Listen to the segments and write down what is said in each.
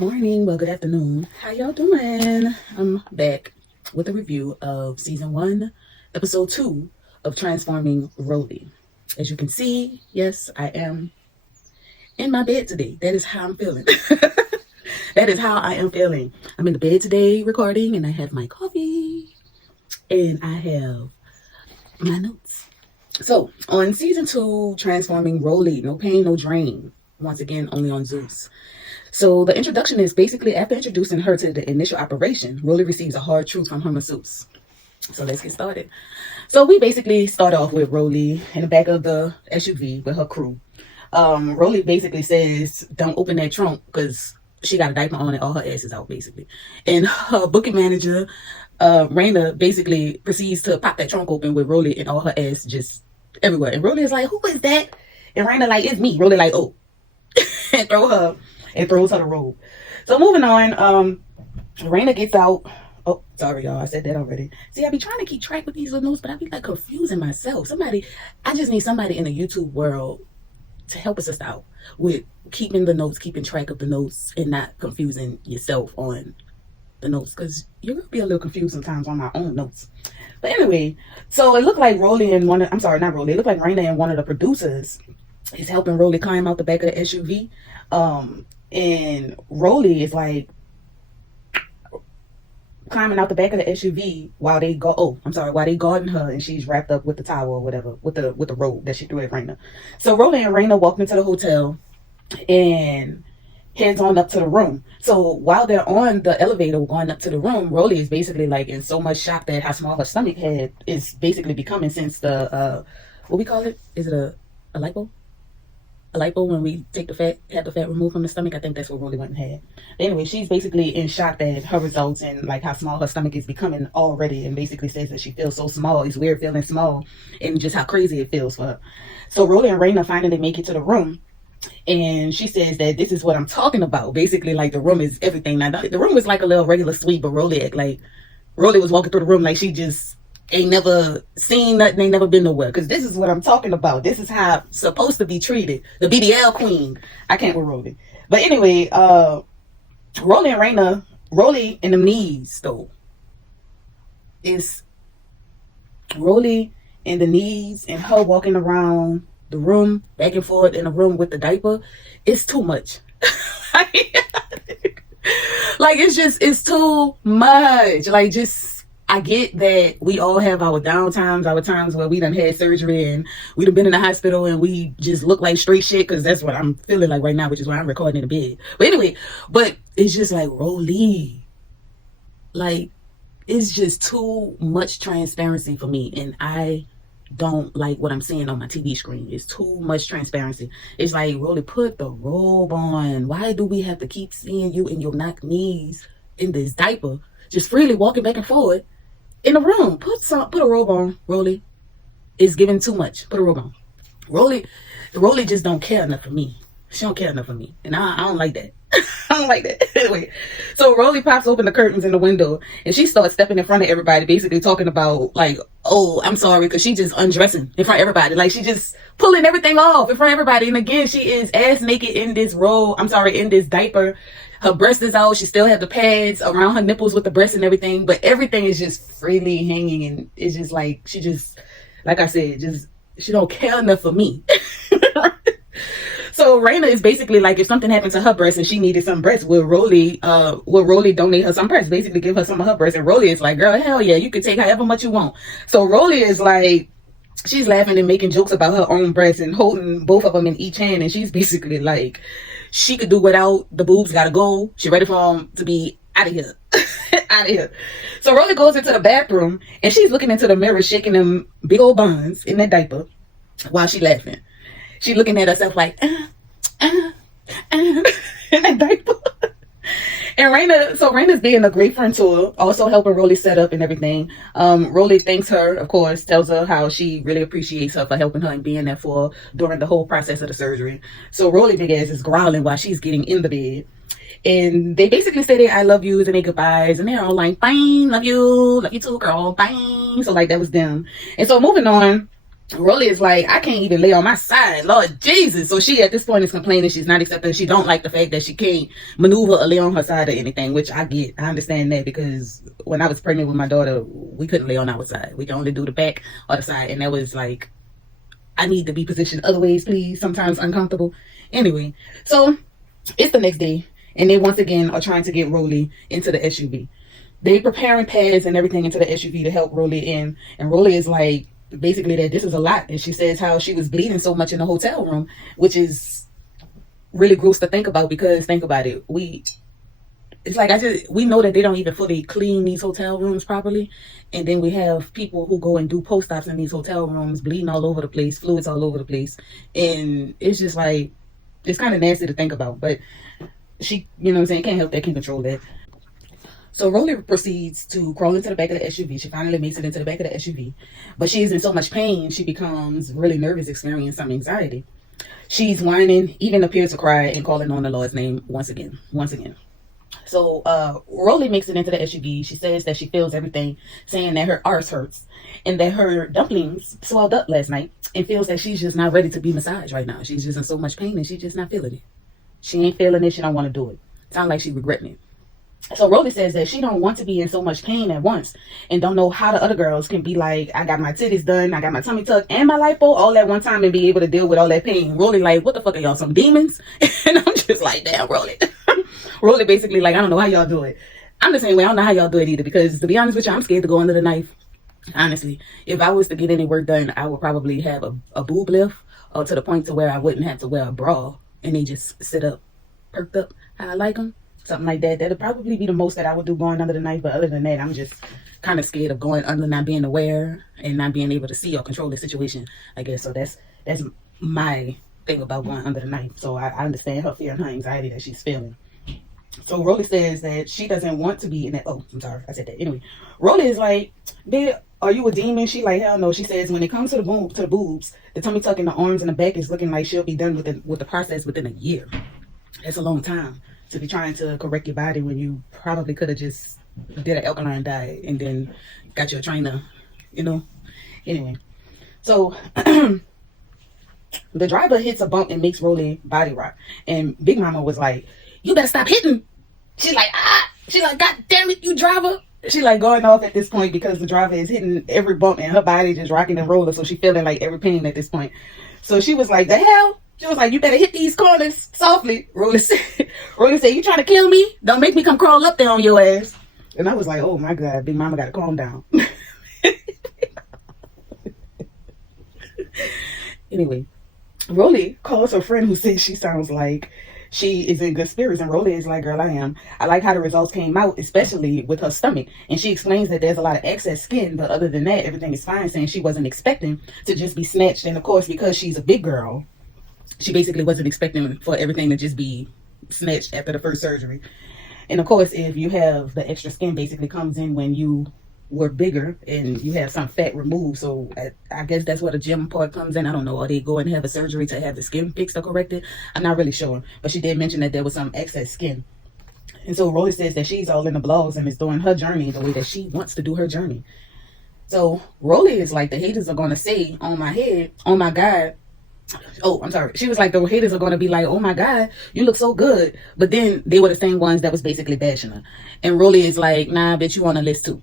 morning, well, good afternoon. How y'all doing? I'm back with a review of season 1, episode 2 of Transforming Rollie. As you can see, yes, I am in my bed today. That is how I'm feeling. That is how I am feeling. I'm in the bed today recording, and I have my coffee, and I have my notes. So, on season 2, Transforming Rollie, no pain, no drain. Once again, only on Zeus. So the introduction is basically after introducing her to the initial operation, Rollie receives a hard truth from her masseuse. So let's get started. So we basically start off with Rollie in the back of the SUV with her crew. Rollie basically says, don't open that trunk because she got a diaper on and all her ass is out basically. And her booking manager, Raina, basically proceeds to pop that trunk open with Rollie and all her ass just everywhere. And Rollie is like, who is that? And Raina like, it's me. Rollie like, oh. And throws her the robe. So moving on, Raina gets out. Oh, sorry, y'all. I said that already. See, I be trying to keep track with these little notes, but I be like confusing myself. I just need somebody in the YouTube world to help us out with keeping the notes, keeping track of the notes, and not confusing yourself on the notes, because you're gonna be a little confused sometimes on my own notes. But anyway, so it looked like Rollie and it looked like Raina and one of the producers is helping Rollie climb out the back of the SUV. And Rollie is like climbing out the back of the SUV while they guarding her, and she's wrapped up with the towel or whatever, with the robe that she threw at Raina. So Rollie and Raina walked into the hotel and heads on up to the room. So while they're on the elevator going up to the room, Rollie is basically like in so much shock that how small her stomach is basically becoming since the what we call it? Is it a lipo? A lipo, when we have the fat removed from the stomach. I think that's what Rollie went and had. Anyway, she's basically in shock at her results and like how small her stomach is becoming already, and basically says that she feels so small. It's weird feeling small, and just how crazy it feels for her. So Rollie and Raina finally make it to the room, and she says that this is what I'm talking about. Basically, like the room is everything. Now the room was like a little regular suite, but Rollie was walking through the room like she just ain't never seen nothing, ain't never been nowhere. Because this is what I'm talking about. This is how I'm supposed to be treated. The BBL queen. I can't with Rollie. But anyway, Rollie and Raina, Rollie in the knees though. It's Rollie in the knees and her walking around the room, back and forth in the room with the diaper. It's too much. Like it's too much. Like I get that we all have our downtimes, our times where we done had surgery and we done been in the hospital and we just look like straight shit, because that's what I'm feeling like right now, which is why I'm recording in the bed. But anyway, it's just like Rollie. Like, it's just too much transparency for me, and I don't like what I'm seeing on my TV screen. It's too much transparency. It's like, Rollie, put the robe on. Why do we have to keep seeing you in your knock knees in this diaper, just freely walking back and forth in the room? Put a robe on, Rollie. It's giving too much. Put a robe on. Rollie just don't care enough for me. She don't care enough for me. And I don't like that. I don't like that. Anyway, so Rollie pops open the curtains in the window and she starts stepping in front of everybody, basically talking about like, oh, I'm sorry, because she just undressing in front of everybody. Like, she just pulling everything off in front of everybody. And again, she is ass naked in this in this diaper. Her breast is out. She still has the pads around her nipples with the breast and everything, but everything is just freely hanging, and it's just like, like I said, she don't care enough for me. So Raina is basically like, if something happened to her breast and she needed some breast, will Rollie donate her some breast? Basically give her some of her breast. And Rollie is like, girl, hell yeah, you can take however much you want. So Rollie is like, she's laughing and making jokes about her own breasts and holding both of them in each hand, and she's basically like, she could do without the boobs, gotta go. She ready for them to be out of here. Out of here. So Rollie goes into the bathroom and she's looking into the mirror, shaking them big old buns in that diaper while she laughing. She looking at herself like, in that diaper. And Raina's being a great friend to her, also helping Rollie set up and everything. Rollie thanks her, of course, tells her how she really appreciates her for helping her and being there for her during the whole process of the surgery. So Rollie big ass is growling while she's getting in the bed. And they basically say their I love yous and their goodbyes, and they're all like, fine, love you too, girl, fine. So like, that was them. And so moving on, Rollie is like, I can't even lay on my side, Lord Jesus. So she at this point is complaining she's not accepting. She don't like the fact that she can't maneuver or lay on her side or anything, which I get. I understand that, because when I was pregnant with my daughter, we couldn't lay on our side. We could only do the back or the side, and that was like, I need to be positioned other ways, please. Sometimes uncomfortable. Anyway, so it's the next day, and they once again are trying to get Rollie into the SUV. They preparing pads and everything into the SUV to help Rollie in, and Rollie is like, basically, that this is a lot, and she says how she was bleeding so much in the hotel room, which is really gross to think about, because think about it, we know that they don't even fully clean these hotel rooms properly, and then we have people who go and do post-ops in these hotel rooms, bleeding all over the place, fluids all over the place, and it's just like, it's kind of nasty to think about, but she, you know what I'm saying, can't help that, can't control that. So Rollie proceeds to crawl into the back of the SUV. She finally makes it into the back of the SUV. But she is in so much pain, she becomes really nervous, experiencing some anxiety. She's whining, even appears to cry, and calling on the Lord's name once again. So Rollie makes it into the SUV. She says that she feels everything, saying that her arse hurts and that her dumplings swelled up last night, and feels that she's just not ready to be massaged right now. She's just in so much pain and she's just not feeling it. She ain't feeling it. She don't want to do it. Sounds like she's regretting it. So Rollie says that she don't want to be in so much pain at once, and don't know how the other girls can be like, I got my titties done, I got my tummy tucked, and my lipo all at one time, and be able to deal with all that pain. Rollie like, what the fuck are y'all, some demons? And I'm just like, damn, Rollie. Rollie basically like, I don't know how y'all do it. I'm the same way. I don't know how y'all do it either, because to be honest with you, I'm scared to go under the knife. Honestly, if I was to get any work done, I would probably have a boob lift, or to the point to where I wouldn't have to wear a bra, and they just sit up, perked up how I like them. Something like that. That'd probably be the most that I would do, going under the knife. But other than that, I'm just kind of scared of going under, not being aware, and not being able to see or control the situation, I guess. So that's my thing about going under the knife. So I understand her fear and her anxiety that she's feeling. So Rollie says that she doesn't want to be in that. Oh, I'm sorry, I said that. Anyway, Rollie is like, are you a demon? She like, hell no. She says when it comes to the boobs, the tummy tuck and the arms and the back is looking like she'll be done with the process within a year. That's a long time to be trying to correct your body when you probably could have just did an alkaline diet and then got your trainer, you know. Anyway, so the driver hits a bump and makes Rollie body rock, and Big Mama was like, you better stop hitting. She's like, God damn it, you driver. She like going off at this point, because the driver is hitting every bump and her body just rocking and rolling, so she feeling like every pain at this point. So she was like, the hell? She was like, you better hit these corners softly. Rollie said, you trying to kill me? Don't make me come crawl up there on your ass. And I was like, oh my God, Big Mama got to calm down. Anyway, Rollie calls her friend, who says she sounds like she is in good spirits, and Rollie is like, girl, I am. I like how the results came out, especially with her stomach. And she explains that there's a lot of excess skin, but other than that, everything is fine, saying she wasn't expecting to just be snatched. And of course, because she's a big girl, she basically wasn't expecting for everything to just be snatched after the first surgery. And of course, if you have the extra skin, basically comes in when you were bigger and you have some fat removed. So I guess that's where the gym part comes in. I don't know. Or they go and have a surgery to have the skin fixed or corrected. I'm not really sure. But she did mention that there was some excess skin. And so Rollie says that she's all in the blogs and is doing her journey the way that she wants to do her journey. So Rollie is like, the haters are going to say on my head, oh my God. Oh, I'm sorry. She was like, the haters are going to be like, oh my God, you look so good. But then they were the same ones that was basically bashing her. And Rollie is like, nah, bitch, you on the list too.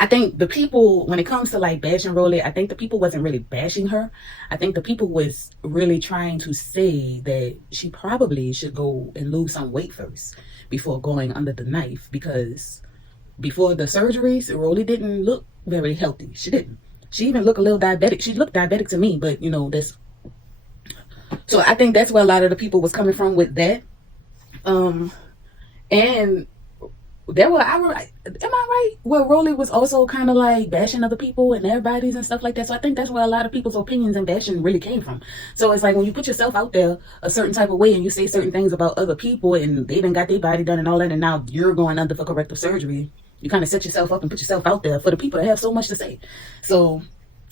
I think the people, when it comes to like bashing Rollie, I think the people wasn't really bashing her. I think the people was really trying to say that she probably should go and lose some weight first before going under the knife, because before the surgeries, Rollie didn't look very healthy. She didn't. She even looked a little diabetic. She looked diabetic to me, but you know, that's, so I think that's where a lot of the people was coming from with that. And there were, am I right? Well, Rollie was also kind of like bashing other people and everybody's and stuff like that. So I think that's where a lot of people's opinions and bashing really came from. So it's like when you put yourself out there a certain type of way and you say certain things about other people and they done got their body done and all that, and now you're going under for corrective surgery, you kind of set yourself up and put yourself out there for the people that have so much to say. So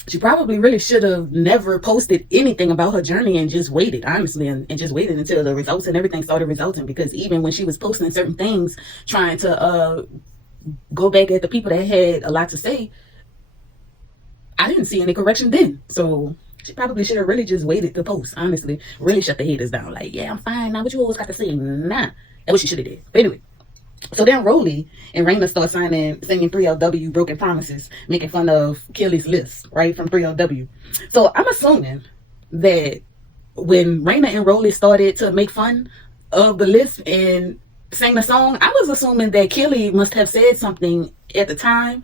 she probably really should have never posted anything about her journey and just waited, honestly, and just waited until the results and everything started resulting. Because even when she was posting certain things, trying to go back at the people that had a lot to say, I didn't see any correction then. So she probably should have really just waited to post, honestly. Really shut the haters down. Like, yeah, I'm fine. Now what you always got to say? Nah. That's what she should have did. But anyway. So then Rollie and Raina start singing 3LW Broken Promises, making fun of Kelly's list, right, from 3LW. So I'm assuming that when Raina and Rollie started to make fun of the list and sing the song, I was assuming that Kelly must have said something at the time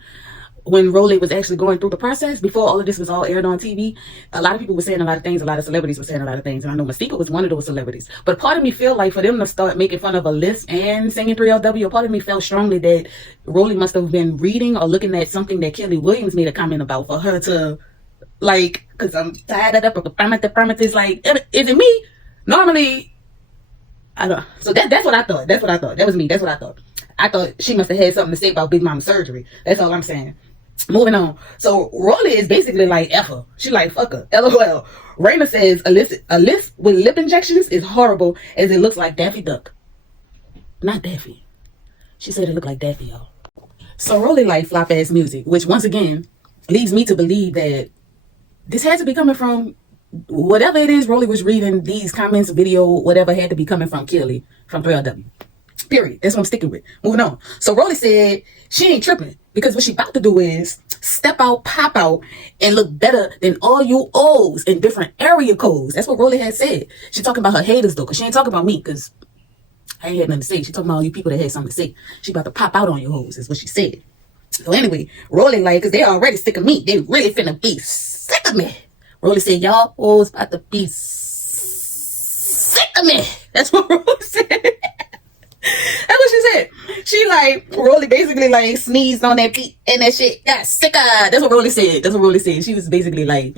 when Rollie was actually going through the process, before all of this was all aired on TV. A lot of people were saying a lot of things, a lot of celebrities were saying a lot of things, and I know Mystica was one of those celebrities. But part of me feel like for them to start making fun of a list and singing 3LW, part of me felt strongly that Rollie must have been reading or looking at something that Kelly Williams made a comment about for her to, like, because I'm tired of the affirmative, like, is it me? Normally, I don't. So that's what I thought. That's what I thought. That was me. That's what I thought. I thought she must have had something to say about Big Mama surgery. That's all I'm saying. Moving on. So Rollie is basically like F her. She like fuck her. LOL. Raina says a list with lip injections is horrible as it looks like Daffy Duck. Not Daffy. She said it looked like Daffy, y'all. So Rollie like flop ass music, which once again leads me to believe that this had to be coming from whatever it is Rollie was reading. These comments, video, whatever had to be coming from Kelly from 3LW. Period. That's what I'm sticking with. Moving on. So Rollie said she ain't tripping because what she about to do is step out, pop out, and look better than all you O's in different area codes. That's what Rollie had said. She talking about her haters though, because she ain't talking about me, because I ain't had nothing to say. She talking about all you people that had something to say. She about to pop out on you hoes, is what she said. So anyway, Rollie like, because they already sick of me. They really finna be sick of me. Rollie said, y'all hoes about to be sick of me. That's what Rollie said. That's what she said. She like, Rollie basically like sneezed on that beat and that shit got sicker. That's what Rollie said. That's what Rollie said. She was basically like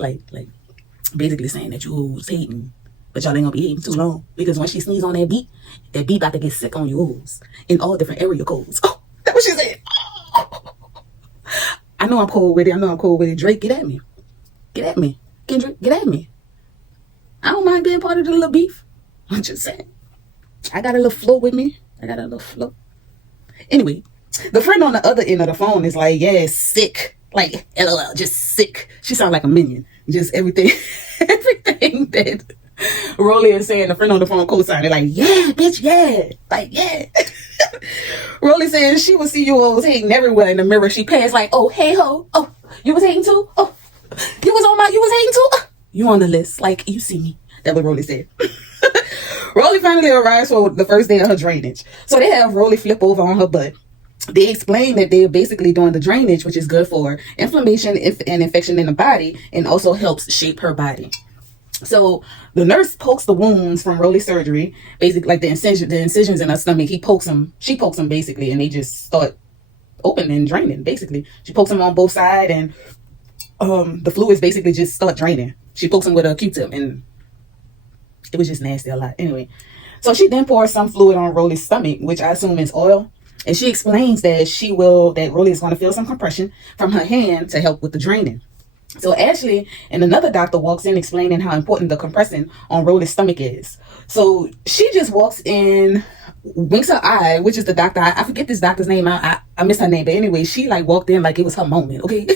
basically saying that you hoes hating, but y'all ain't gonna be hating too long, because when she sneezed on that beat about to get sick on you hoes in all different area codes. Oh, that's what she said. Oh. I know I'm cold with it. Drake, get at me. Get at me. Kendrick, get at me. I don't mind being part of the little beef. I'm just saying. I got a little flow with me. Anyway, the friend on the other end of the phone is like, yeah, sick. Like, LOL, just sick. She sounds like a minion. Just everything that Rollie is saying, the friend on the phone co-signed. Like, yeah, bitch, yeah. Like, yeah. Rollie saying she will see you all hating everywhere in the mirror she passed. Like, oh, hey, ho. Oh, you was hating too? Oh, you was hating too? Oh, you on the list. Like, you see me. That's what Rollie said. Rollie finally arrives for the first day of her drainage. So they have Rollie flip over on her butt. They explain that they're basically doing the drainage, which is good for inflammation and infection in the body, and also helps shape her body. So the nurse pokes the wounds from Rollie's surgery, basically like the incisions in her stomach. She pokes them basically, and they just start opening and draining. Basically, she pokes them on both sides, and the fluids basically just start draining. She pokes them with a Q-tip, and it was just nasty a lot. Anyway, so she then pours some fluid on Rollie's stomach, which I assume is oil. And she explains that Rollie is going to feel some compression from her hand to help with the draining. So Ashley and another doctor walks in explaining how important the compressing on Rollie's stomach is. So she just walks in, winks her eye, which is the doctor. I forget this doctor's name. I missed her name. But anyway, she like walked in like it was her moment. Okay.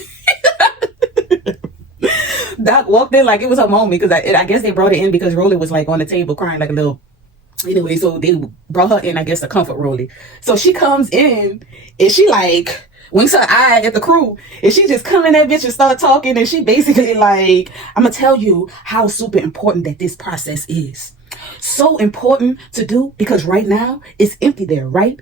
Doc walked in like it was her moment, because I guess they brought it in because Rollie was like on the table crying like a little. Anyway, so they brought her in, I guess, to comfort Rollie. So she comes in and she like winks her eye at the crew, and she just come in that bitch and start talking, and she basically like, I'm gonna tell you how super important that this process is. So important to do because right now it's empty there, right?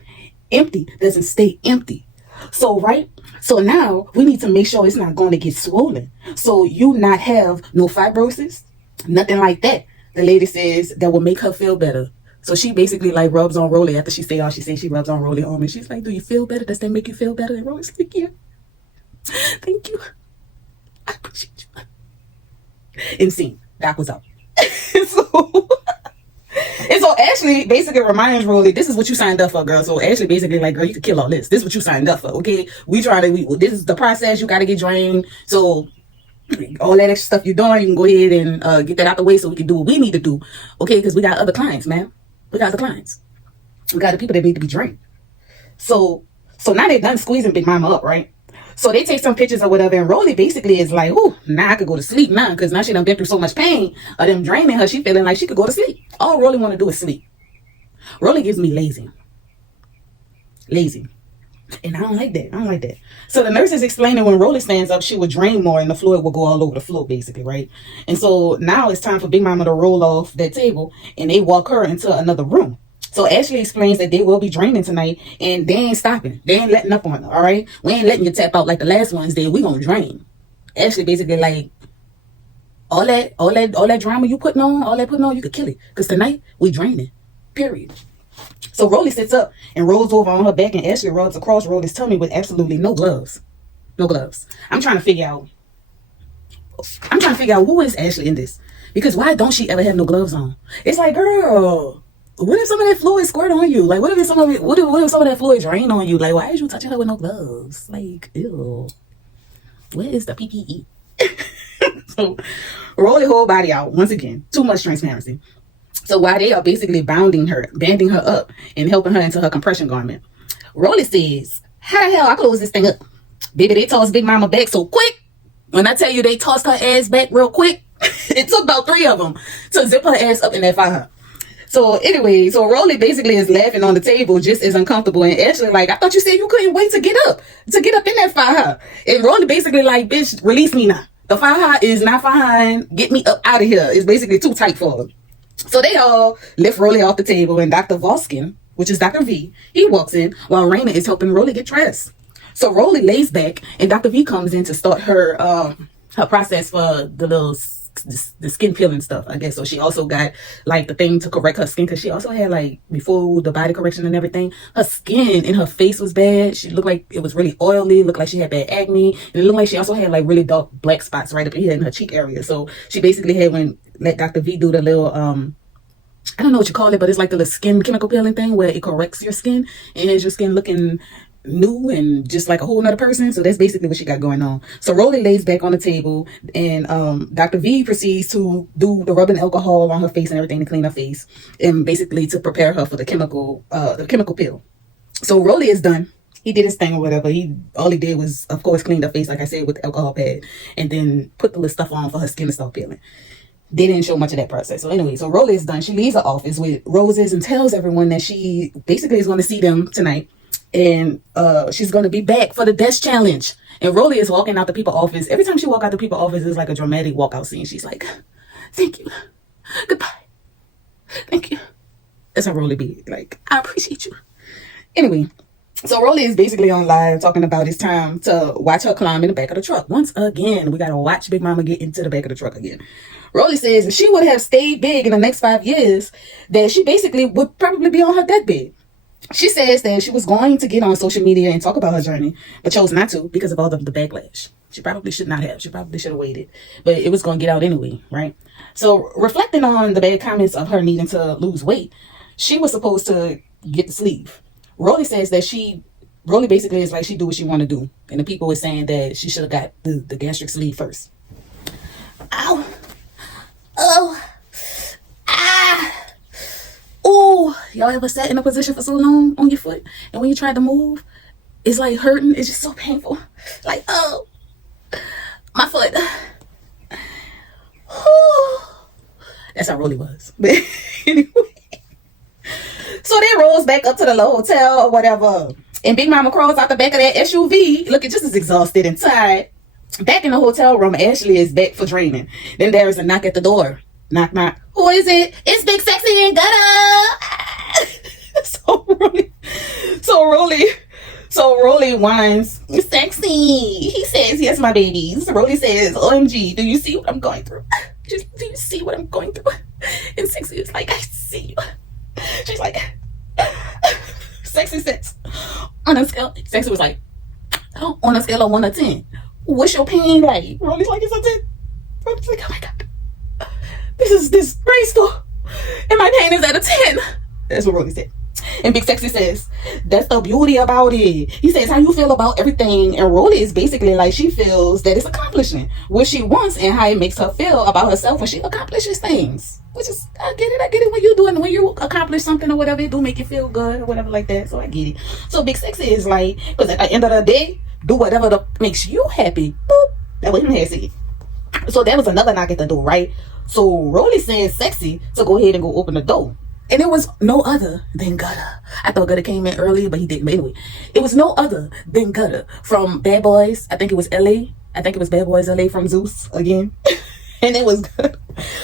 Empty doesn't stay empty. So now we need to make sure it's not going to get swollen. So you not have no fibrosis, nothing like that. The lady says that will make her feel better. So she basically like rubs on Rollie after she say all she says. She rubs on Rollie arm, and she's like, do you feel better? Does that make you feel better? And Rollie's like, yeah. Thank you. I appreciate you. And scene. Doc was out. And so Ashley basically reminds Rollie, this is what you signed up for, girl. So Ashley basically like, girl, you could kill all this. This is what you signed up for, okay? This is the process. You got to get drained. So all that extra stuff you're doing, you can go ahead and get that out the way so we can do what we need to do, okay? Because we got other clients, man. We got other clients. We got the people that need to be drained. So now they're done squeezing Big Mama up, right? So they take some pictures or whatever, and Rollie basically is like, "Ooh, now I could go to sleep now, because now she done been through so much pain of them draining her. She feeling like she could go to sleep. All Rollie want to do is sleep. Rollie gives me lazy, and I don't like that. So the nurse is explaining when Rollie stands up, she would drain more, and the fluid will go all over the floor, basically, right? And so now it's time for Big Mama to roll off that table, and they walk her into another room. So Ashley explains that they will be draining tonight, and they ain't stopping. They ain't letting up on her, all right? We ain't letting you tap out like the last ones did. We gonna drain. Ashley basically like, all that drama you putting on, you could kill it. Because tonight, we draining, period. So Rollie sits up and rolls over on her back, and Ashley rubs across Rollie's tummy with absolutely no gloves. No gloves. I'm trying to figure out who is Ashley in this. Because why don't she ever have no gloves on? It's like, girl, what if some of that fluid squirt on you? Like, what if some of that fluid drain on you? Like, why is you touching her with no gloves? Like, ew. Where is the PPE? So, Rollie whole body out. Once again, too much transparency. So while they are basically banding her up and helping her into her compression garment, Rollie says, how the hell I close this thing up? Baby, they tossed Big Mama back so quick. When I tell you they tossed her ass back real quick, it took about 3 of them to zip her ass up in that fire. So anyway, so Rollie basically is laughing on the table, just as uncomfortable. And Ashley like, I thought you said you couldn't wait to get up in that fire. And Rollie basically like, bitch, release me now. The fire is not fine. Get me up out of here. It's basically too tight for her. So they all lift Rollie off the table, and Dr. Voskin, which is Dr. V, he walks in while Raina is helping Rollie get dressed. So Rollie lays back, and Dr. V comes in to start her process for the skin peeling stuff, I guess. So she also got like the thing to correct her skin, because she also had like, before the body correction and everything, her skin and her face was bad. She looked like it was really oily, looked like she had bad acne, and it looked like she also had like really dark black spots right up here in her cheek area. So she basically had let Dr. V do the little I don't know what you call it, but it's like the little skin chemical peeling thing where it corrects your skin and has your skin looking new and just like a whole nother person. So that's basically what she got going on. So Rollie lays back on the table, and Dr. V proceeds to do the rubbing alcohol on her face and everything to clean her face, and basically to prepare her for the chemical peel. So Rollie is done. He did his thing or whatever. All he did was, of course, clean her face, like I said, with the alcohol pad, and then put the little stuff on for her skin to start peeling. They didn't show much of that process. So anyway, so Rollie is done. She leaves her office with roses and tells everyone that she basically is going to see them tonight. And she's going to be back for the desk challenge. And Rollie is walking out the people's office. Every time she walks out the people's office, it's like a dramatic walkout scene. She's like, thank you. Goodbye. Thank you. That's how Rollie be. Like, I appreciate you. Anyway, so Rollie is basically on live talking about it's time to watch her climb in the back of the truck. Once again, we got to watch Big Mama get into the back of the truck again. Rollie says if she would have stayed big in the next 5 years, that she basically would probably be on her deathbed. She says that she was going to get on social media and talk about her journey, but chose not to because of all of the backlash. She probably should not have. She probably should have waited, but it was going to get out anyway, right? So reflecting on the bad comments of her needing to lose weight, she was supposed to get the sleeve. Rollie says that Rollie basically is like, she do what she want to do. And the people were saying that she should have got the gastric sleeve first. Ow. Oh. Ah. Oh. Y'all ever sat in a position for so long on your foot, and when you try to move, it's like hurting. It's just so painful. Like, oh, my foot. That's how Rollie was. But anyway. So they rolls back up to the hotel or whatever. And Big Mama crawls out the back of that SUV, looking just as exhausted and tired. Back in the hotel room, Ashley is back for training. Then there is a knock at the door. Knock, knock. Who is it? It's Big Sexy and Gutter. So Rollie whines, sexy. He says, yes, my babies. Rollie says, OMG, do you see what I'm going through? Do you see what I'm going through? And Sexy is like, I see you. She's like, Sexy says, on a scale, Sexy was like, on a scale of 1 to 10, what's your pain like? Rollie's like, it's a 10. Rollie's like, oh my God, this is disgraceful, and my pain is at a 10. That's what Rollie said. And Big Sexy says, that's the beauty about it. He says, how you feel about everything? And Rollie is basically like, she feels that it's accomplishing what she wants and how it makes her feel about herself when she accomplishes things. Which is, I get it when you do it, when you accomplish something or whatever, it do make you feel good or whatever like that. So I get it. So Big Sexy is like, because at the end of the day, do whatever makes you happy. Boop. That's what him had said. So that was another knock at the door, right? So Rollie said Sexy to go ahead and go open the door. And it was no other than Gutter. I thought Gutter came in earlier, but he didn't. But anyway, it was no other than Gutter from Bad Boys. I think it was LA. I think it was Bad Boys LA from Zeus again. And it was good.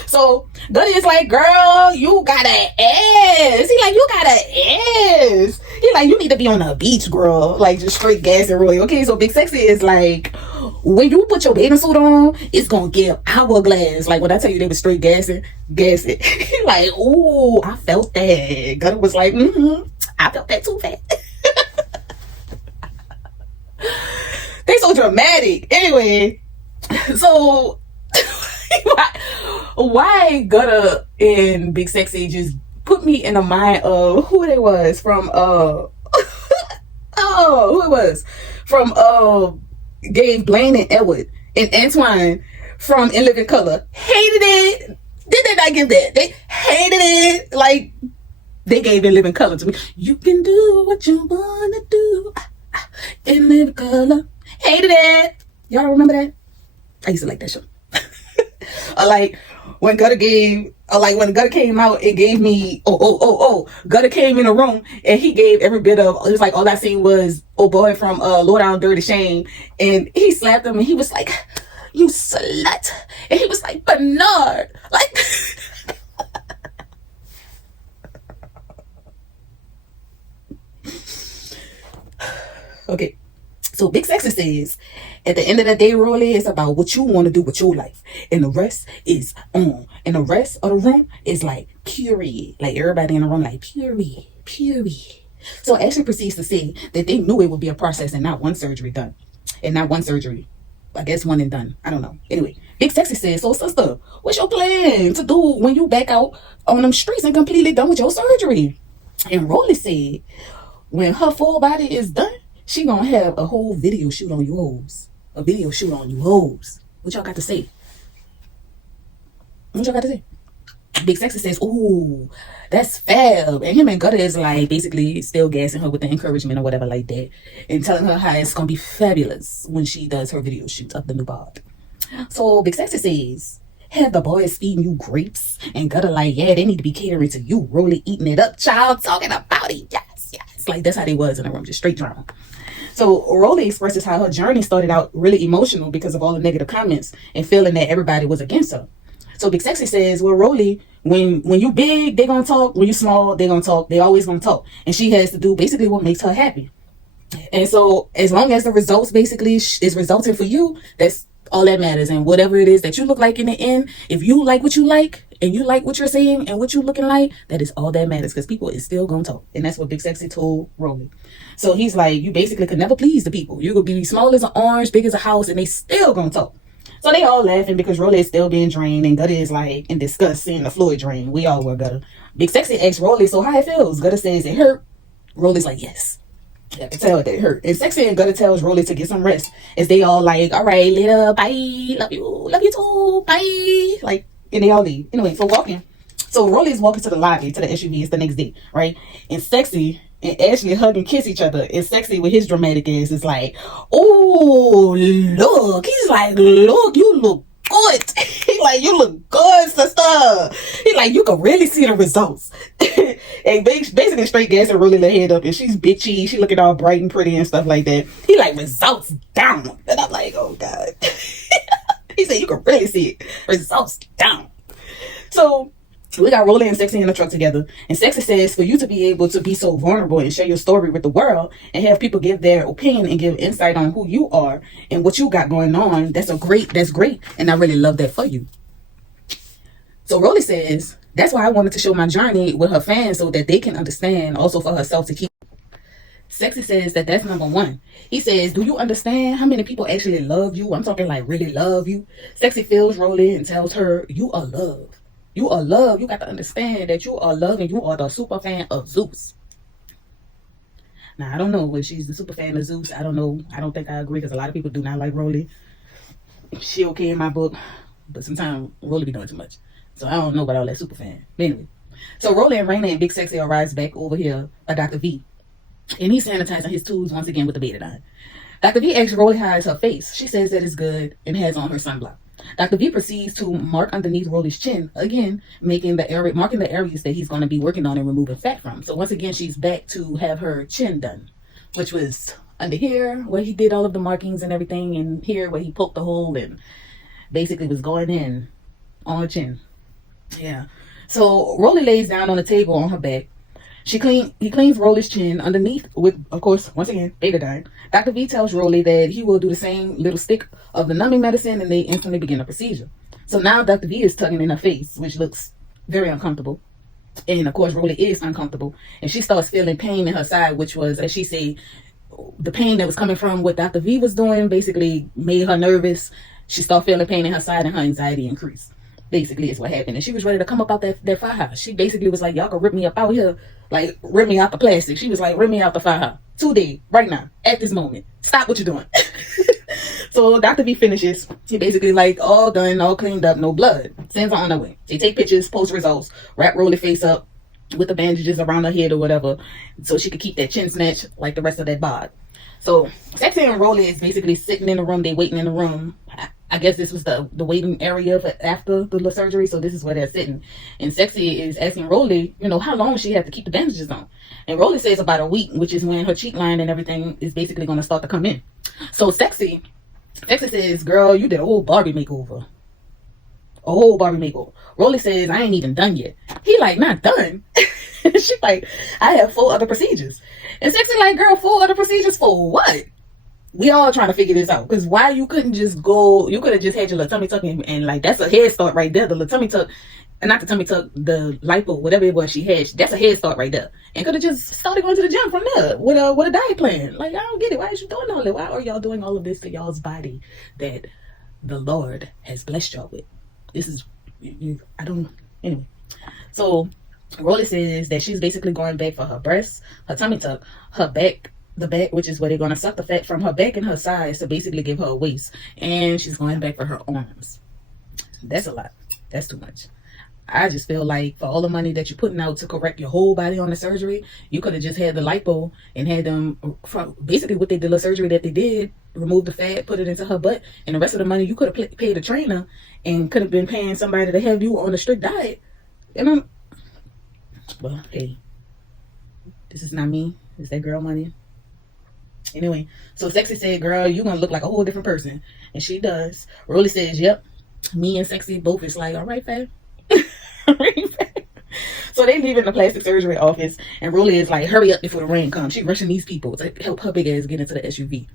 So Gutter is like, girl, you got an ass. He like, you got an ass. He like, you need to be on the beach, girl. Like, just straight gas and Rollie. Okay, so Big Sexy is like, when you put your bathing suit on, it's gonna give hourglass. Like, when I tell you they was straight gassing, gas it. He like, ooh, I felt that. Gutter was like, I felt that too, fat. They so dramatic. Anyway, so why Gutter and Big Sexy just put me in the mind of who they was from who it was from Gabe, Blaine, and Edward, and Antoine from In Living Color. Hated it. Did they not give that? They hated it. Like, they gave In Living Color to me. You can do what you wanna do in Living Color. Hated it. Y'all don't remember that? I used to like that show. Like when Gutter gave, when Gutter came out and gave me, Gutter came in the room and he gave every bit of, it was like all I seen was, oh boy from Low Down Dirty Shame, and he slapped him and he was like, you slut, and he was like, Bernard, like, okay. So Big Sexy says, at the end of the day, Rollie, it's about what you want to do with your life. And the rest is on. And the rest of the room is like, period. Like, everybody in the room like, period, period. So Ashley proceeds to say that they knew it would be a process and not one surgery done. And not one surgery. I guess one and done. I don't know. Anyway, Big Sexy says, so sister, what's your plan to do when you back out on them streets and completely done with your surgery? And Rollie said, when her full body is done, she gonna have a whole video shoot on you hoes. A video shoot on you hoes. What y'all got to say? What y'all got to say? Big Sexy says, ooh, that's fab. And him and Gutter is like basically still gassing her with the encouragement or whatever like that. And telling her how it's gonna be fabulous when she does her video shoot of the new bod. So Big Sexy says, have the boys feeding you grapes? And Gutter like, yeah, they need to be catering to you. Rollie eating it up, child, talking about it. Yes, yes. Like, that's how they was in the room, just straight drama. So Rollie expresses how her journey started out really emotional because of all the negative comments and feeling that everybody was against her. So Big Sexy says, well, Rollie, when you big, they gonna talk. When you small, they gonna talk. They always gonna talk. And she has to do basically what makes her happy. And so as long as the results basically is resulting for you, that's all that matters. And whatever it is that you look like in the end, if you like what you like and you like what you're saying and what you're looking like, that is all that matters, because people is still gonna talk. And that's what Big Sexy told Rollie. So he's like, you basically could never please the people. You're gonna be small as an orange, big as a house, and they still gonna talk. So they all laughing because Rollie is still being drained, and Gutter is like in disgust seeing the fluid drain. We all were Gutter. Big Sexy asks Rollie, so how it feels? Gutter says it hurt. Rollie's like, yes. I can tell that it hurt. And Sexy and Gutter tells Rollie to get some rest, as they all like, all right, later, bye, love you too, bye. Like, and they all leave. Anyway, so Rollie's walking to the lobby, to the SUV. It's the next day, right? And Sexy and Ashley hug and kiss each other. And Sexy with his dramatic ass is like, oh, look. He's like, look, you look good. He's like, you look good, sister. He's like, you can really see the results. And basically straight gas and Rollie her head up, and she's bitchy. She looking all bright and pretty and stuff like that. He like, results down. And I'm like, oh God. He said, you can really see it. Results down. So we got Rollie and Sexy in the truck together. And Sexy says, for you to be able to be so vulnerable and share your story with the world and have people give their opinion and give insight on who you are and what you got going on, that's great. And I really love that for you. So Rollie says, that's why I wanted to show my journey with her fans so that they can understand, also for herself to keep. Sexy says that that's number one. He says, do you understand how many people actually love you? I'm talking like really love you. Sexy feels Rollie and tells her, you are love. You are love. You got to understand that you are love and you are the super fan of Zeus. Now, I don't know if she's the super fan of Zeus. I don't know. I don't think I agree, because a lot of people do not like Rollie. She okay in my book, but sometimes Rollie be doing too much. So I don't know about all that super fan. But anyway, so Rollie and Raina and Big Sexy arrives back over here by Dr. V. And he's sanitizing his tools once again with the betadine. Dr. V asks Rollie how is her face. She says that it's good and has on her sunblock. Dr. V proceeds to mark underneath Rollie's chin, again, marking the areas that he's going to be working on and removing fat from. So once again, she's back to have her chin done, which was under here where he did all of the markings and everything, and here where he poked the hole and basically was going in on her chin. Yeah. So Rollie lays down on the table on her back. He cleans Rollie's chin underneath with, of course, once again, betadine. Dr. V tells Rollie that he will do the same little stick of the numbing medicine, and they instantly begin the procedure. So now Dr. V is tugging in her face, which looks very uncomfortable. And of course, Rollie is uncomfortable. And she starts feeling pain in her side, which was, as she said, the pain that was coming from what Dr. V was doing basically made her nervous. She started feeling pain in her side and her anxiety increased. Basically is what happened. And she was ready to come up out that firehouse. She basically was like, y'all can rip me up out here. Like, rip me out the plastic. She was like, rip me out the firehouse. Today, right now, at this moment. Stop what you're doing. So Dr. V finishes. He basically like, all done, all cleaned up, no blood. Sends her on her way. They take pictures, post results, wrap Rollie face up with the bandages around her head or whatever, so she could keep that chin snatch like the rest of that bod. So Sexy and Rollie is basically sitting in the room. They waiting in the room. I guess this was the waiting area for after the surgery, so this is where they're sitting. And Sexy is asking Rollie, how long she has to keep the bandages on. And Rollie says about a week, which is when her cheek line and everything is basically going to start to come in. So Sexy says, girl, you did a whole Barbie makeover. A whole Barbie makeover. Rollie says, I ain't even done yet. He like, not done? She's like, I have 4 other procedures. And Sexy like, girl, 4 other procedures for what? We all trying to figure this out, because why you couldn't just go, you could have just had your little tummy tuck and like, that's a head start right there. The little tummy tuck, not the tummy tuck, the lipo, whatever it was she had, that's a head start right there. And could have just started going to the gym from there with a diet plan. Like, I don't get it. Why is you doing all that? Why are y'all doing all of this to y'all's body that the Lord has blessed y'all with? This is, I don't, anyway. So Rollie says that she's basically going back for her breasts, her tummy tuck, her back, the back, which is where they're going to suck the fat from her back and her sides to basically give her a waist. And she's going back for her arms. That's a lot. That's too much. I just feel like for all the money that you're putting out to correct your whole body on the surgery, you could have just had the lipo and had them, basically what they did, the surgery that they did, remove the fat, put it into her butt, and the rest of the money you could have paid a trainer and could have been paying somebody to have you on a strict diet. Well, hey, this is not me. It's that girl money. Anyway, so Sexy said, girl, you're going to look like a whole different person. And she does. Rollie says, yep. Me and Sexy both is like, all right, fam. So they leave in the plastic surgery office. And Rollie is like, hurry up before the rain comes. She rushing these people to help her big ass get into the SUV.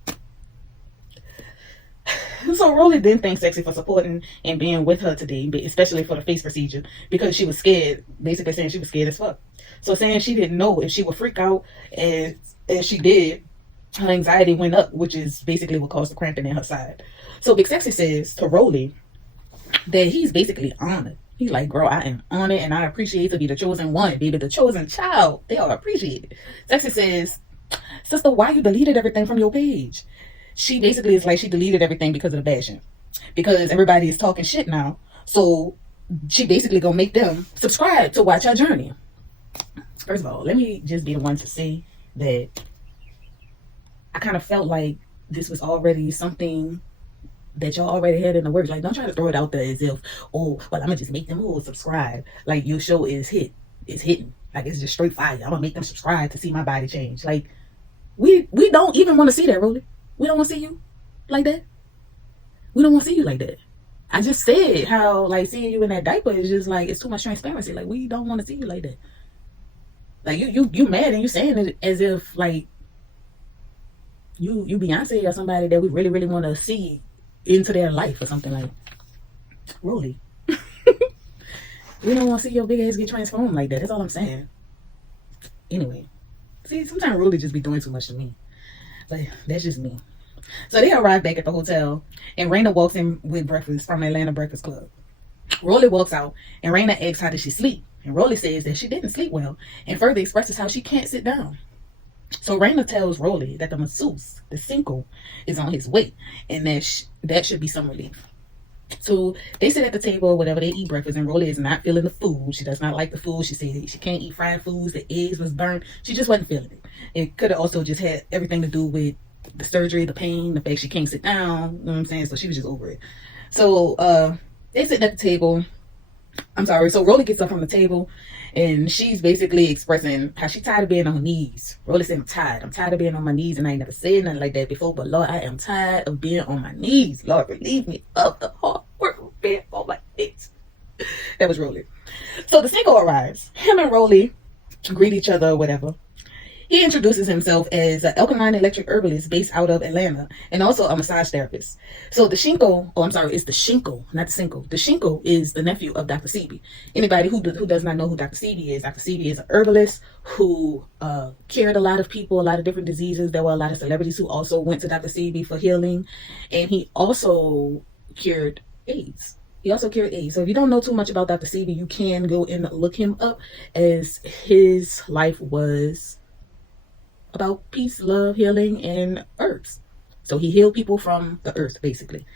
So Rollie then thanks Sexy for supporting and being with her today, especially for the face procedure, because she was scared, basically saying she was scared as fuck. So saying she didn't know if she would freak out as she did. Her anxiety went up, which is basically what caused the cramping in her side. So Big Sexy says to Rollie that he's basically honored. He's like, girl, I am honored and I appreciate to be the chosen one, baby, the chosen child. They are appreciated. Sexy says, sister, why you deleted everything from your page? She basically is like, she deleted everything because of the bashing. Because everybody is talking shit now. So she basically gonna make them subscribe to watch her journey. First of all, let me just be the one to say that I kind of felt like this was already something that y'all already had in the works. Like, don't try to throw it out there as if, oh, well, I'm gonna just make them all subscribe. Like, your show is hitting. Like, it's just straight fire. I'm gonna make them subscribe to see my body change. Like, we don't even want to see that, Rollie. We don't want to see you like that. We don't want to see you like that. I just said how, like, seeing you in that diaper is just like, it's too much transparency. Like, we don't want to see you like that. Like, you mad and you saying it as if, like, you Beyonce or somebody that we really, really want to see into their life or something. Like, Rollie. We don't want to see your big ass get transformed like that. That's all I'm saying. Anyway. See, sometimes Rollie just be doing too much to me. But that's just me. So they arrive back at the hotel and Raina walks in with breakfast from Atlanta Breakfast Club. Rollie walks out and Raina asks how did she sleep. And Rollie says that she didn't sleep well and further expresses how she can't sit down. So Raina tells Rollie that the masseuse, the Cinco, is on his way and that should be some relief. So they sit at the table or whatever, they eat breakfast, and Rollie is not feeling the food. She does not like the food. She said she can't eat fried foods. The eggs was burnt. She just wasn't feeling it. It could have also just had everything to do with the surgery, the pain, the fact she can't sit down, you know what I'm saying? So she was just over it. So they sitting at the table. I'm sorry. So Rollie gets up from the table and she's basically expressing how she's tired of being on her knees. Rollie said, I'm tired. I'm tired of being on my knees, and I ain't never said nothing like that before. But Lord, I am tired of being on my knees. Lord, relieve me of the hard work of being on my knees. That was Rollie. So the single arrives. Him and Rollie greet each other or whatever. He introduces himself as an alkaline electric herbalist based out of Atlanta and also a massage therapist. So the Shinko, oh, I'm sorry, it's the Shinko, not the Cinco. The Shinko is the nephew of Dr. Sebi. Anybody who does not know who Dr. Sebi is, Dr. Sebi is an herbalist who cured a lot of people, a lot of different diseases. There were a lot of celebrities who also went to Dr. Sebi for healing. And he also cured AIDS. So if you don't know too much about Dr. Sebi, you can go and look him up, as his life was about peace, love, healing, and herbs. So he healed people from the earth, basically.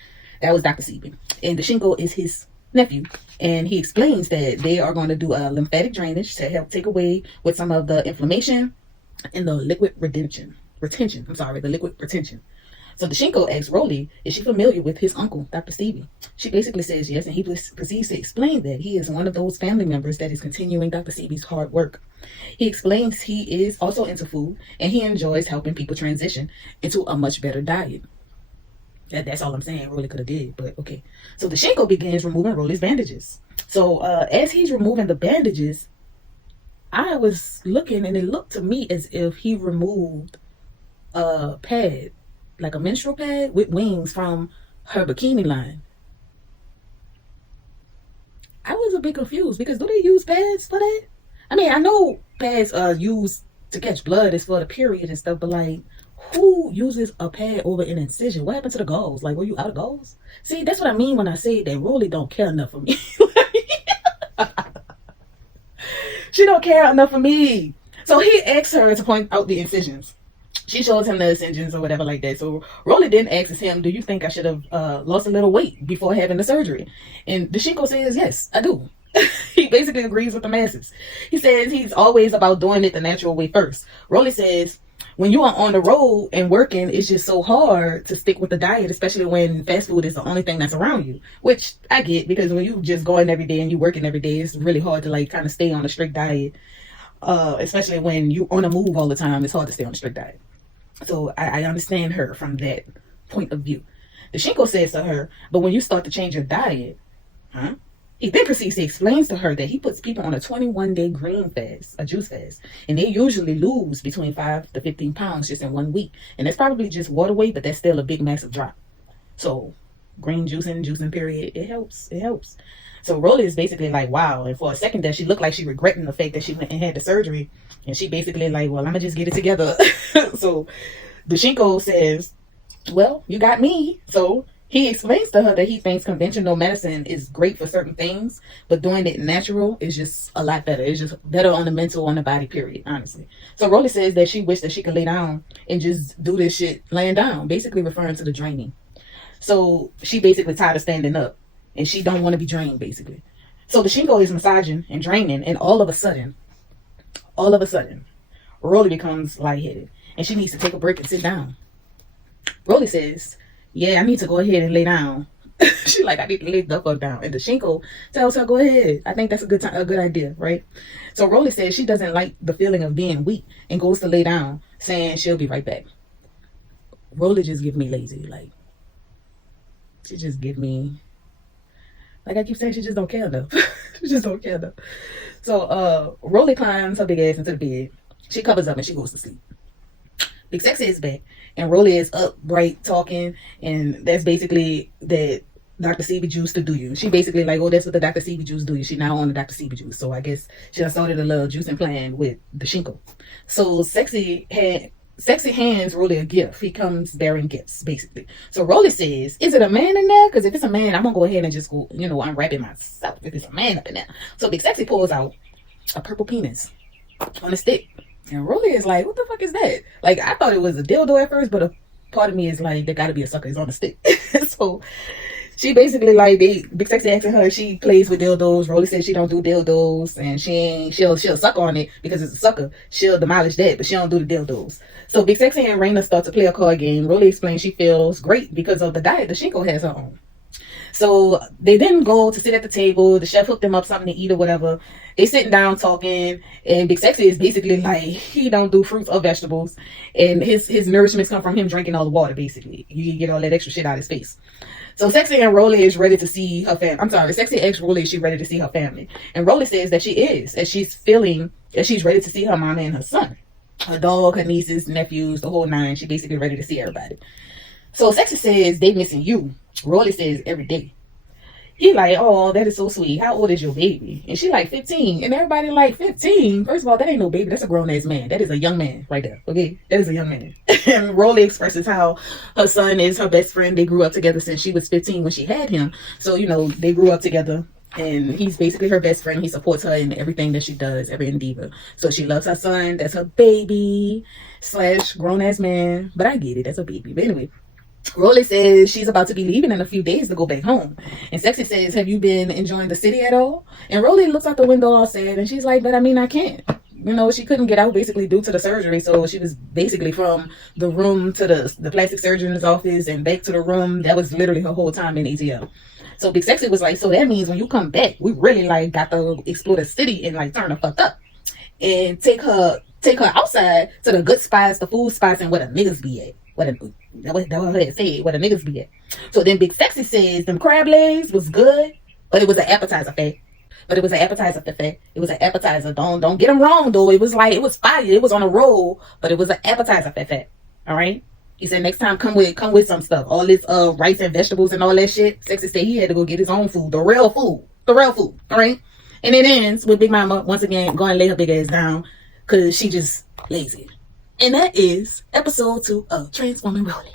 That was Dr. Sebi. And the Shinko is his nephew. And he explains that they are going to do a lymphatic drainage to help take away with some of the inflammation and the liquid retention. The liquid retention. So the Shinko asks Rollie, is she familiar with his uncle, Dr. Sebi? She basically says yes, and he proceeds to explain that he is one of those family members that is continuing Dr. Sebi's hard work. He explains he is also into food, and he enjoys helping people transition into a much better diet. That's all I'm saying. Rollie could have did, but okay. So the Shinko begins removing Rollie's bandages. So as he's removing the bandages, I was looking, and it looked to me as if he removed a pad, like a menstrual pad with wings from her bikini line. I was a bit confused, because do they use pads for that? I mean, I know pads are used to catch blood, it's for the period and stuff, but like, who uses a pad over an incision? What happened to the gauze? Like, were you out of gauze? See, that's what I mean when I say that Rollie don't care enough for me. She don't care enough for me. So he asks her to point out the incisions. She shows him the incisions or whatever like that. So Rollie then asks him, do you think I should have lost a little weight before having the surgery? And the Shinko says, yes, I do. He basically agrees with the masses. He says he's always about doing it the natural way first. Rollie says, when you are on the road and working, it's just so hard to stick with the diet, especially when fast food is the only thing that's around you, which I get, because when you just going every day and you working every day, it's really hard to like kind of stay on a strict diet. Especially when you on the move all the time, it's hard to stay on a strict diet. So I understand her from that point of view. The Shinko says to her, but when you start to change your diet, he then proceeds to explain to her that he puts people on a 21-day green fast, a juice fast, and they usually lose between 5 to 15 pounds just in 1 week. And that's probably just water weight, but that's still a big, massive drop. So green juicing period, it helps. So Rollie is basically like, wow. And for a second there, she looked like she regretting the fact that she went and had the surgery. And she basically like, well, I'm gonna just get it together. So the Shinko says, well, you got me. So he explains to her that he thinks conventional medicine is great for certain things, but doing it natural is just a lot better. It's just better on the mental, on the body, period, honestly. So Rollie says that she wished that she could lay down and just do this shit laying down, basically referring to the draining. So she basically tired of standing up, and she don't want to be drained, basically. So the Shinko is massaging and draining, and all of a sudden, Rollie becomes lightheaded, and she needs to take a break and sit down. Rollie says, yeah, I need to go ahead and lay down. She like, I need to lay the fuck down. And the Shinko tells her, go ahead. I think that's a good idea, right? So Rollie says she doesn't like the feeling of being weak and goes to lay down, saying she'll be right back. Rollie just give me lazy. Like, she just give me, like I keep saying, she just don't care enough. She just don't care enough. So Rollie climbs her big ass into the bed. She covers up and she goes to sleep. Big Sexy is back, and Rollie is upright talking, and that's basically that Dr. Sebi juice to do you. She basically like, oh, that's what the Dr. Sebi juice do you. She now on the Dr. Sebi juice. So I guess she done started a little juicing plan with the Shinko. So Sexy hands Rollie a gift. He comes bearing gifts, basically. So Rollie says, is it a man in there? Because if it's a man, I'm going to go ahead and just go, unwrap it myself if it's a man up in there. So Big Sexy pulls out a purple penis on a stick. And Rollie is like, what the fuck is that? Like, I thought it was a dildo at first, but a part of me is like, there got to be a sucker. It's on a stick. So She basically like Big Sexy asking her if she plays with dildos. Rollie says she don't do dildos, and she'll suck on it because it's a sucker. She'll demolish that, but she don't do the dildos. So Big Sexy and Raina start to play a card game. Rollie explains she feels great because of the diet the Shinko has her on. So they then go to sit at the table. The chef hooked them up something to eat or whatever. They sitting down talking, and Big Sexy is basically like he don't do fruits or vegetables, and his nourishments come from him drinking all the water. Basically, you can get all that extra shit out of his face. So Sexy and Rollie is ready to see her family. I'm sorry, Sexy asks Rollie if she's ready to see her family, and Rollie says that she is, that she's feeling that she's ready to see her mama and her son, her dog, her nieces, nephews, the whole nine. She basically ready to see everybody. So Sexy says they missing you. Rollie says every day. He like, oh, that is so sweet. How old is your baby? And she like 15. And everybody like 15. First of all, that ain't no baby. That's a grown ass man. That is a young man right there. Okay, that is a young man. And Rollie expresses how her son is her best friend. They grew up together since she was 15 when she had him. So you know they grew up together. And he's basically her best friend. He supports her in everything that she does, every endeavor. So she loves her son. That's her baby / grown ass man. But I get it. That's a baby. But anyway. Rollie says she's about to be leaving in a few days to go back home. And Sexy says, have you been enjoying the city at all? And Rollie looks out the window all sad, and she's like, but I mean, I can't. You know, she couldn't get out basically due to the surgery. So she was basically from the room to the plastic surgeon's office and back to the room. That was literally her whole time in ATL. So Big Sexy was like, so that means when you come back, we really like got to explore the city and like turn her fuck up. And take her outside to the good spots, the food spots, and where the niggas be at. That was her say, where the niggas be at. So then Big Sexy says them crab legs was good, but it was an appetizer, fat. But it was an appetizer, fat. It was an appetizer. Don't get them wrong though. It was like, it was fire. It was on a roll, but it was an appetizer, fat. All right. He said next time come with some stuff. All this rice and vegetables and all that shit. Sexy said he had to go get his own food, the real food. All right. And it ends with Big Mama once again going to lay her big ass down because she just lazy. And that is episode 2 of Transforming Rollie.